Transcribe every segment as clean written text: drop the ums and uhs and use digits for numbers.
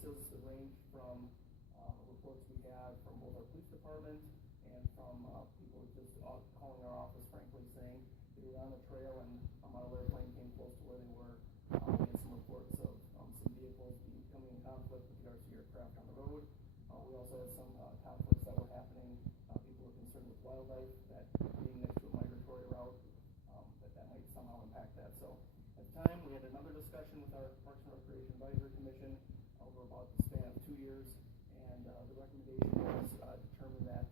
cases range from reports we have from both our police department and from people just calling our office, frankly, saying they were on the trail and a model airplane came close to where they were. We had some reports of some vehicles coming in conflict with the RC aircraft on the road. We also had some conflicts that were happening. People were concerned with wildlife, that being next to a migratory route, that might somehow impact that. So at the time, we had another discussion with our Parks and Recreation Advisory Commission over about the span of 2 years, and the recommendation was determined that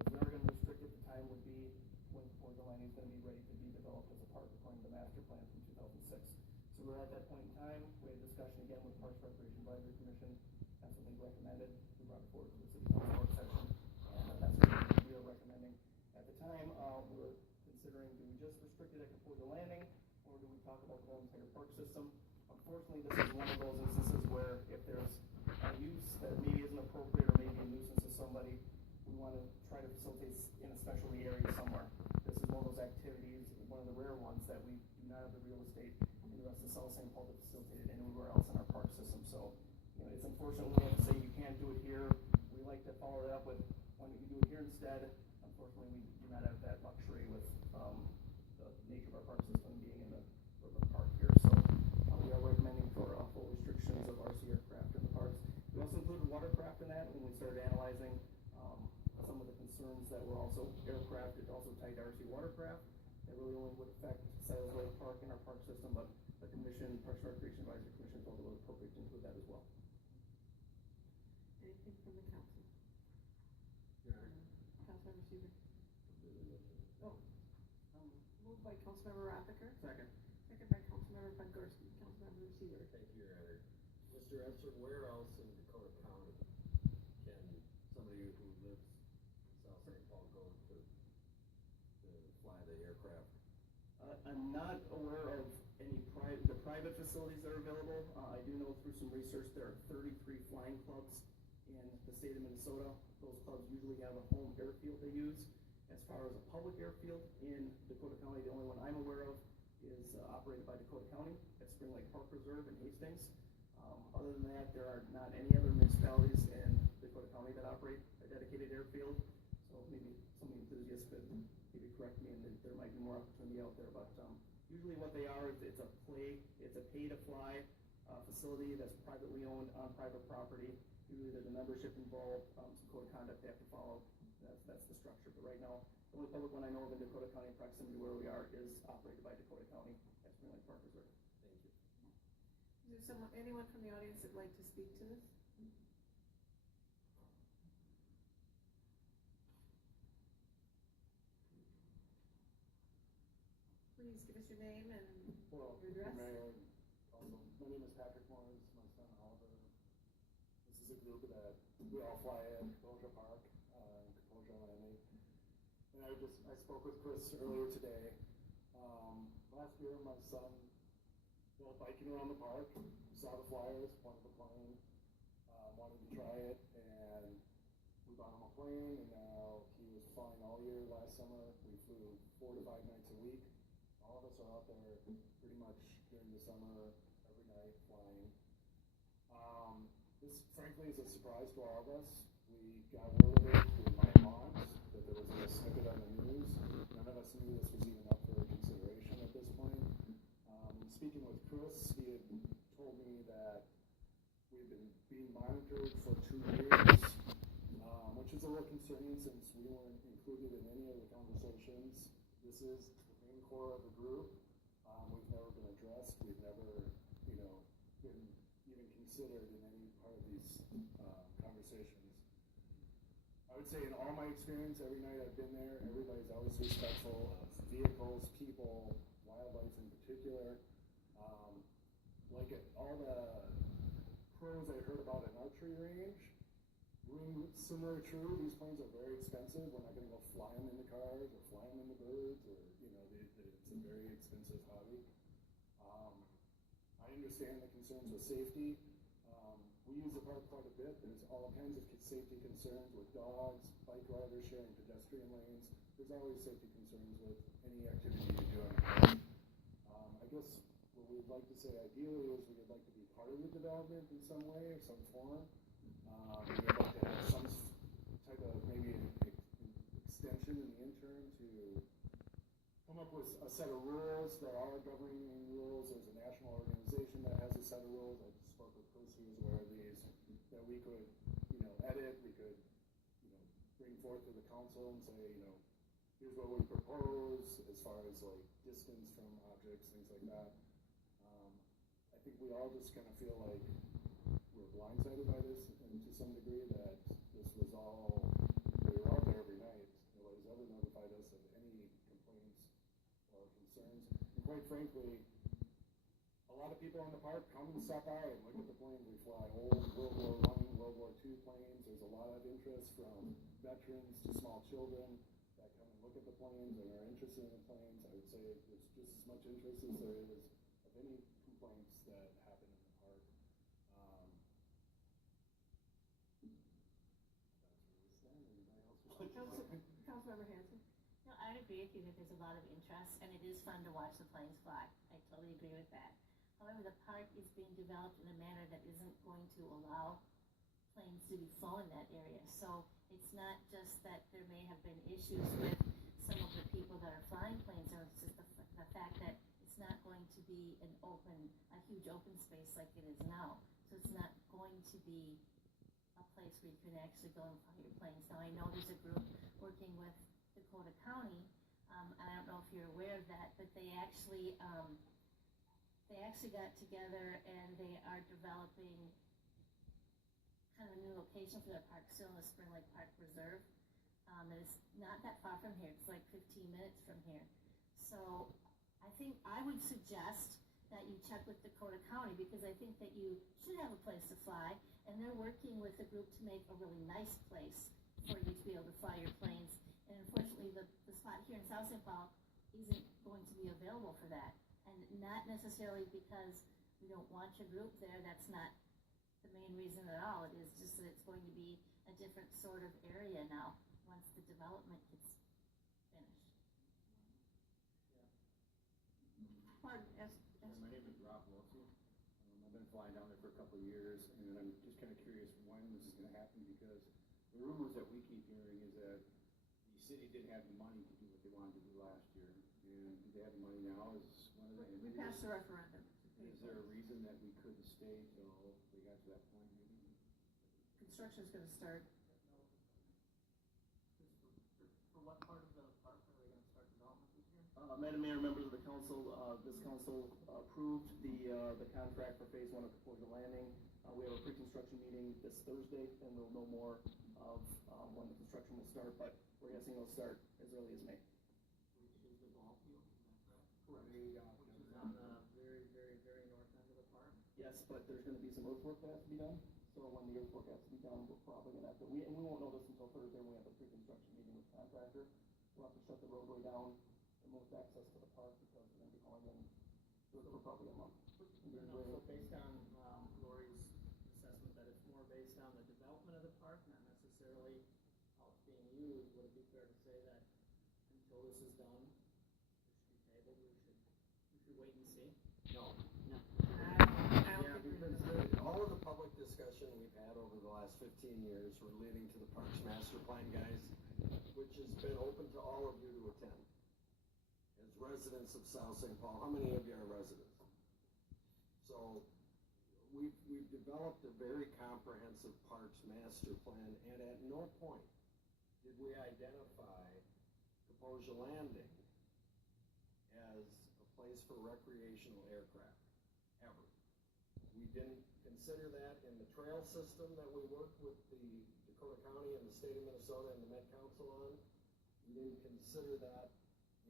if we are going to restrict it, the time would be when the land is going to be ready to be developed as a park according to the master plan from 2006. So we're at that point in time. We had a discussion again with Parks and Recreation Advisory Commission. That's what they recommended. We brought it forward to the city council work session, and that's what we are recommending. At the time, we were considering, do we just restrict it at Capullo Landing, or do we talk about the whole entire park system? Unfortunately, this is one of those instances where if there's a use that maybe isn't appropriate or maybe a nuisance to somebody, we want to try to facilitate in a specialty area somewhere. This is one of those activities, one of the rare ones that we do not have the real estate in the rest of South Sain Paul to facilitate it anywhere else in our park system. So, it's unfortunate we have to say you can't do it here. We like to follow it up with when you do it here instead. Unfortunately, we do not have that luxury with the nature of our park system being in the urban park here. So we are recommending for full restrictions of RC aircraft in the parks. We also included watercraft in that when we started analyzing some of the concerns that were also aircraft. It also tied to RC watercraft. That really only would affect Silas Lake Park in our park system, but the commission, Parks and Recreation Advisory Commission, felt it was appropriate to include that as well. Anything from the council? Councilmember Seaver? Moved by Councilmember Raffiker. Second by Councilmember Podgorski. Councilmember Seaver. Thank you, Your Honor. Mr. Edson, where else in Dakota County can somebody who lives in South Sain Paul go to fly the aircraft? I'm not aware of any private facilities that are available. I do know through some research there are 33 flying clubs in the state of Minnesota. Those clubs usually have a home airfield they use. As far as a public airfield in Dakota County, the only one I'm aware of is operated by Dakota County at Spring Lake Park Reserve in Hastings. Other than that, there are not any other municipalities in Dakota County that operate a dedicated airfield. So maybe some enthusiasts could maybe correct me, and there might be more opportunity out there. But usually, what they are, it's a pay-to-fly facility that's privately owned on private property. Usually, there's a membership involved, some code of conduct they have to follow. That's the structure. But right now, the only public one I know of in Dakota County, proximity to where we are, is operated by Dakota County at Spring Lake Park Reserve. Thank you. Is there anyone from the audience that'd like to speak to this? Please give us your name and your address. Mayor, also, my name is Patrick Morris, my son Oliver. This is a group that we all fly at Capullo Park, Capullo Landing. And I spoke with Chris earlier today. Last year, my son went biking around the park, saw the flyers, wanted the plane, wanted to try it, and we bought him a plane, and now he was flying all year last summer. We flew 4 to 5 nights a week. All of us are out there pretty much during the summer, every night flying. This frankly is a surprise to all of us. We got word of it through my aunt that there was a snippet on the news. None of us knew this was even up for consideration at this point. Speaking with Chris, he had told me that we've been being monitored for 2 years, which is a little concerning since we weren't included in any of the conversations. This is the main core of the group. We've never been addressed. We've never, been even considered in any part of these conversations. I would say in all my experience, every night I've been there, everybody's always respectful of vehicles, people, wildlife in particular. Like all the pros I heard about an archery range, similar true, these planes are very expensive. We're not going to go fly them in the cars or fly them in the birds, or, it's a very expensive hobby. I understand the concerns with safety. We use the park quite a bit. There's all kinds of safety concerns with dogs, bike riders sharing pedestrian lanes. There's always safety concerns with any activity you do on the park. I guess what we'd would like to say ideally is we would like to be part of the development in some way or some form. We would like to have some type of maybe an extension in the interim to come up with a set of rules that are governing rules. There's a national organization that has a set of rules. I just spoke with Chris, who was aware of these, that we could, edit, we could, bring forth to the council and say, here's what we propose as far as like distance from objects, things like that. I think we all just kind of feel like we're blindsided by this, and to some degree that this was all, we were out there every night. Nobody's ever notified us of any complaints or concerns. And quite frankly, a lot of people in the park come and stop by and look at the planes we fly. Old World War I, World War II planes. There's a lot of interest from veterans to small children that come and look at the planes and are interested in the planes. I would say there's just as much interest as there is of any complaints that happen in the park. That's where we stand. Anybody else would like to say? Councilmember Hanson? No, I agree with you that there's a lot of interest, and it is fun to watch the planes fly. I totally agree with that. However, the park is being developed in a manner that isn't going to allow planes to be flown in that area. So it's not just that there may have been issues with some of the people that are flying planes, or it's just the fact that it's not going to be a huge open space like it is now. So it's not going to be a place where you can actually go and fly your planes. Now, I know there's a group working with Dakota County, and I don't know if you're aware of that, but they actually got together and they are developing kind of a new location for their park still in the Spring Lake Park Reserve. That is not that far from here. It's like 15 minutes from here. So I think I would suggest that you check with Dakota County, because I think that you should have a place to fly, and they're working with a group to make a really nice place for you to be able to fly your planes. And unfortunately, the spot here in South Sain Paul isn't going to be available for that. And not necessarily because we don't want your group there. That's not the main reason at all. It is just that it's going to be a different sort of area now once the development gets finished. Pardon, My name is Rob Wilson. I've been flying down there for a couple of years, and I'm just kind of curious when this is going to happen, because the rumors that we keep hearing is that the city didn't have the money to do what they wanted to do last year. And do they have the money now? we passed the referendum. Is there a reason that we couldn't stay till we got to that point, maybe? Construction is going to start. For what part of the park are they gonna start development this year? Madam Mayor, members of the council, this council approved the contract for phase 1 of Kaposia Landing. We have a pre-construction meeting this Thursday, and we'll know more of when the construction will start, but we're guessing it'll start as early as May. Which is the ball field, is that correct? Correct. Which is on the very, very, very north end of the park? Yes, but there's gonna be some earthwork that has to be done, so when the earthwork has to be done, we're probably gonna have to, and we won't know this until Thursday when we have the pre-construction meeting with the contractor. We'll have to shut the roadway down and most access to the park, because we're gonna be going in for probably a month. So based on Lori's assessment that it's more based on the development of the park, not necessarily how it's being used, would it be fair to say that until this is done, it should be tabled, we should wait and see? No. I Yeah, don't think because all of the public discussion we've had over the last 15 years relating to the Parks Master Plan, guys, which has been open to all of you to attend. As residents of South Sain Paul, how many of you are residents? So we've developed a very comprehensive Parks Master Plan, and at no point did we identify Kaposia Landing as a place for recreational aircraft, ever. We didn't consider that in the trail system that we worked with the Dakota County and the state of Minnesota and the Met Council on. We didn't consider that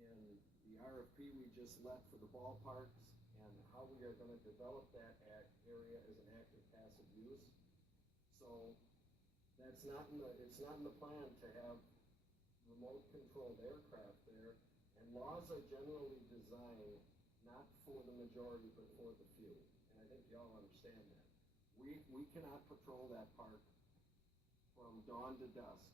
in the RFP we just let for the ballparks and how we are gonna develop that area as an active passive use. So it's not in the plan to have remote controlled aircraft there, and laws are generally designed not for the majority but for the few. And I think you all understand that. We cannot patrol that park from dawn to dusk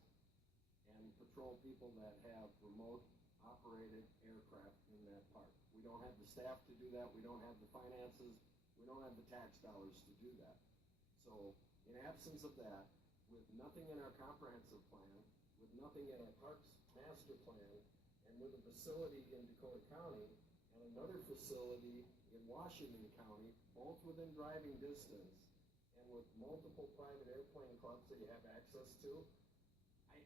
and patrol people that have remote operated aircraft in that park. We don't have the the staff to do that, we don't have the finances, we don't have the tax dollars to do that. So, in absence of that, with nothing in our comprehensive plan, with nothing in our parks master plan, and with a facility in Dakota County, and another facility in Washington County, both within driving distance, and with multiple private airplane clubs that you have access to,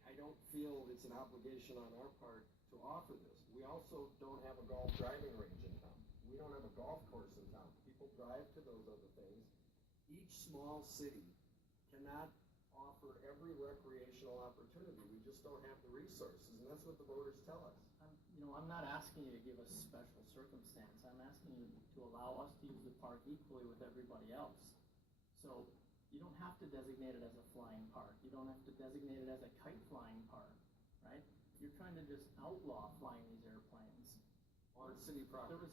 I don't feel it's an obligation on our part to offer this. We also don't have a golf driving range in town. We don't have a golf course in town. People drive to those other things. Each small city cannot offer every recreational opportunity. We just don't have the resources, and that's what the voters tell us. I'm not asking you to give us special circumstance. I'm asking you to allow us to use the park equally with everybody else. So you don't have to designate it as a flying park. You don't have to designate it as a kite flying park, right? You're trying to just outlaw flying these airplanes. On city property.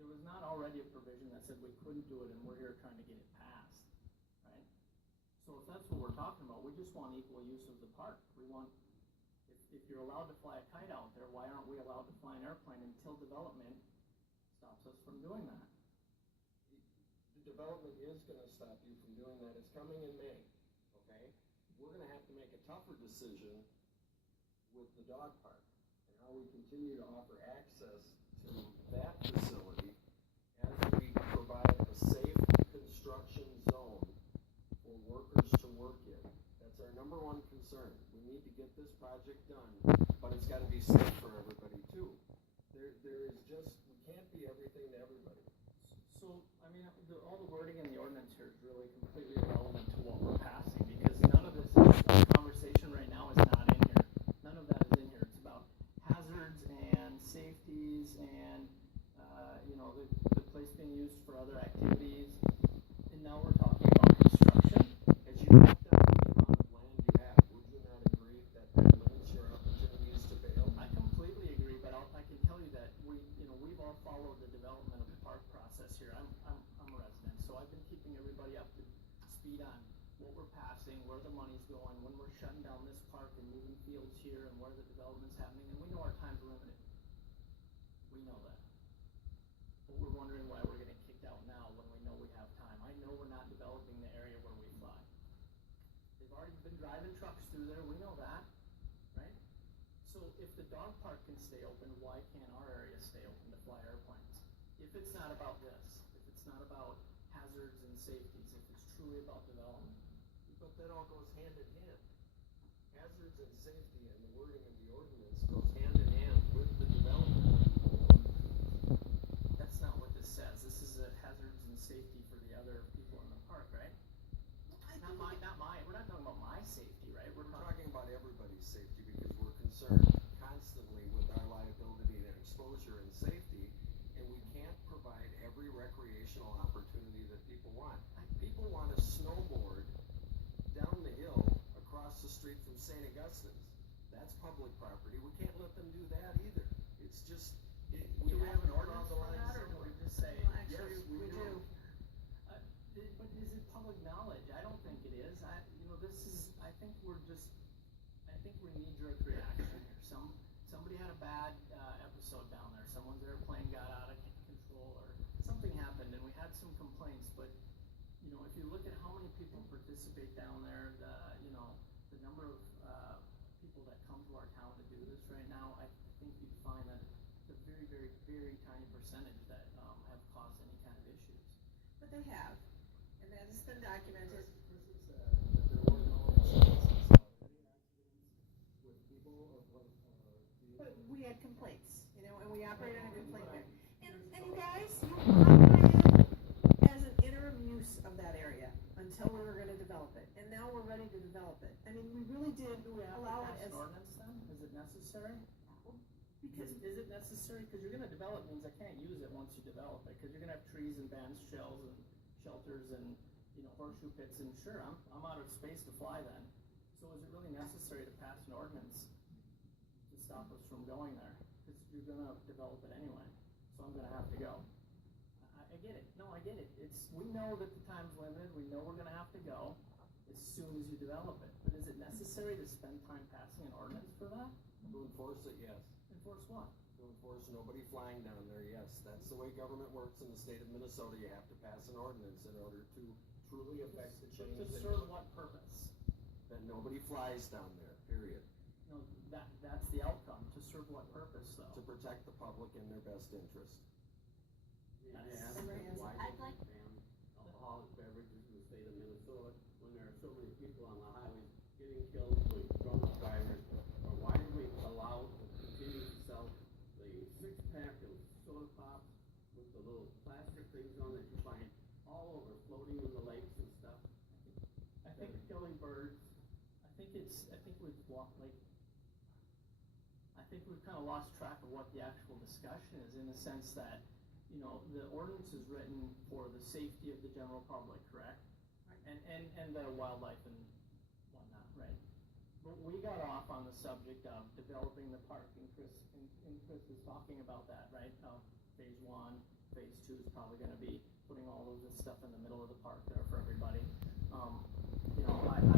There was not already a provision that said we couldn't do it, and we're here trying to get it passed, right? So if that's what we're talking about, we just want equal use of the park. We want, if you're allowed to fly a kite out there, why aren't we allowed to fly an airplane until development stops us from doing that? The development is going to stop you from doing that. It's coming in May, okay? We're going to have to make a tougher decision with the dog park and how we continue to offer access to that facility as we provide a safe construction zone for workers to work in. That's our number one concern. We need to get this project done, but it's got to be safe for everybody too. There is just, we can't be everything to everybody. So, I mean, all the wording in the ordinance here is really completely irrelevant to what we're passing, because none of this conversation right now is not in here. None of that is in here. It's about hazards and safeties and, the place being used for other activities. And now we're talking about construction. As you cut down the amount of land you have, would you not agree that limits your opportunities to bail? I completely agree, but I can tell you that we've all followed the development of the park process here. I'm a resident, so I've been keeping everybody up to speed on what we're passing, where the money's going, when we're shutting down this park and moving fields here, and where the development's happening, and we know our time's limited. We know that. But we're wondering why we're getting kicked out now when we know we have time. I know we're not developing the area where we fly. They've already been driving trucks through there, we know that, right? So if the dog park can stay open, why can't our area stay open to fly airplanes? If it's not about this, if it's not about hazards and safeties, if it's truly about development. But that all goes hand in hand. Hazards and safety and the wording of the ordinance goes hand in hand with the development. That's not what this says. This is a hazards and safety for the other people in the park, right? We're not talking about my safety, right? We're talking about everybody's safety because we're concerned constantly with our liability and exposure and safety, and we can't provide every recreational opportunity that people want. People want to snowboard down the hill across the street from St. Augustine's. That's public property. We can't let them do that either. It's just, Do we have an ordinance for that, or do we just say, Well, actually, yes, we do. But is it public knowledge? I don't think it is. I think we're knee-jerk reaction here. Somebody had a bad episode down there. Someone's airplane got out of control, or something happened, and we had some complaints. But if you look at how many people participate down there, the number of people that come to our town to do this right now, I think you'd find that it's a very, very, very tiny percentage that have caused any kind of issues. But they have, and that has been documented. Chris had said that there were no incidents already accidents with people or But we had complaints, and we operated on a complaint there. And you guys, you operated as an interim use of that area until we were gonna develop it, and now we're ready to develop it. I mean, we really did allow it as. An ordinance then? Is it necessary? Because Is it necessary? Because you're gonna develop means I can't use it once you develop it, because you're gonna have trees and bench shells and shelters and, horseshoe pits, and sure, I'm out of space to fly then. So is it really necessary to pass an ordinance to stop us from going there? Because you're gonna develop it anyway, so I'm gonna have to go. I get it. No, I get it. We know that the time's limited. We know we're gonna have to go as soon as you develop it. But is it necessary to spend time passing an ordinance for that? to enforce it, yes. Enforce what? To enforce nobody flying down there, yes. Yes, that's the way government works in the state of Minnesota. You have to pass an ordinance in order to truly affect the change. To that serve you're what looking for. purpose? That nobody flies down there, period. No, that's the outcome. To serve what purpose, though? To protect the public in their best interest. That's- Why I'd don't like- we ban alcoholic beverages in the state of Minnesota when there are so many people on the highways getting killed with drunk drivers? Or why do we allow to continue to sell the six-pack of soda pops with the little plastic things on that you find all over floating in the lakes and stuff? I think They're killing birds. I think we've walked like. I think we've kind of lost track of what the actual discussion is, in the sense that, you know, the ordinance is written for the safety of the general public, correct? And the wildlife and whatnot, right? But we got off on the subject of developing the park, and Chris is talking about that, right? Phase 1, phase 2 is probably gonna be putting all of this stuff in the middle of the park there for everybody. You know,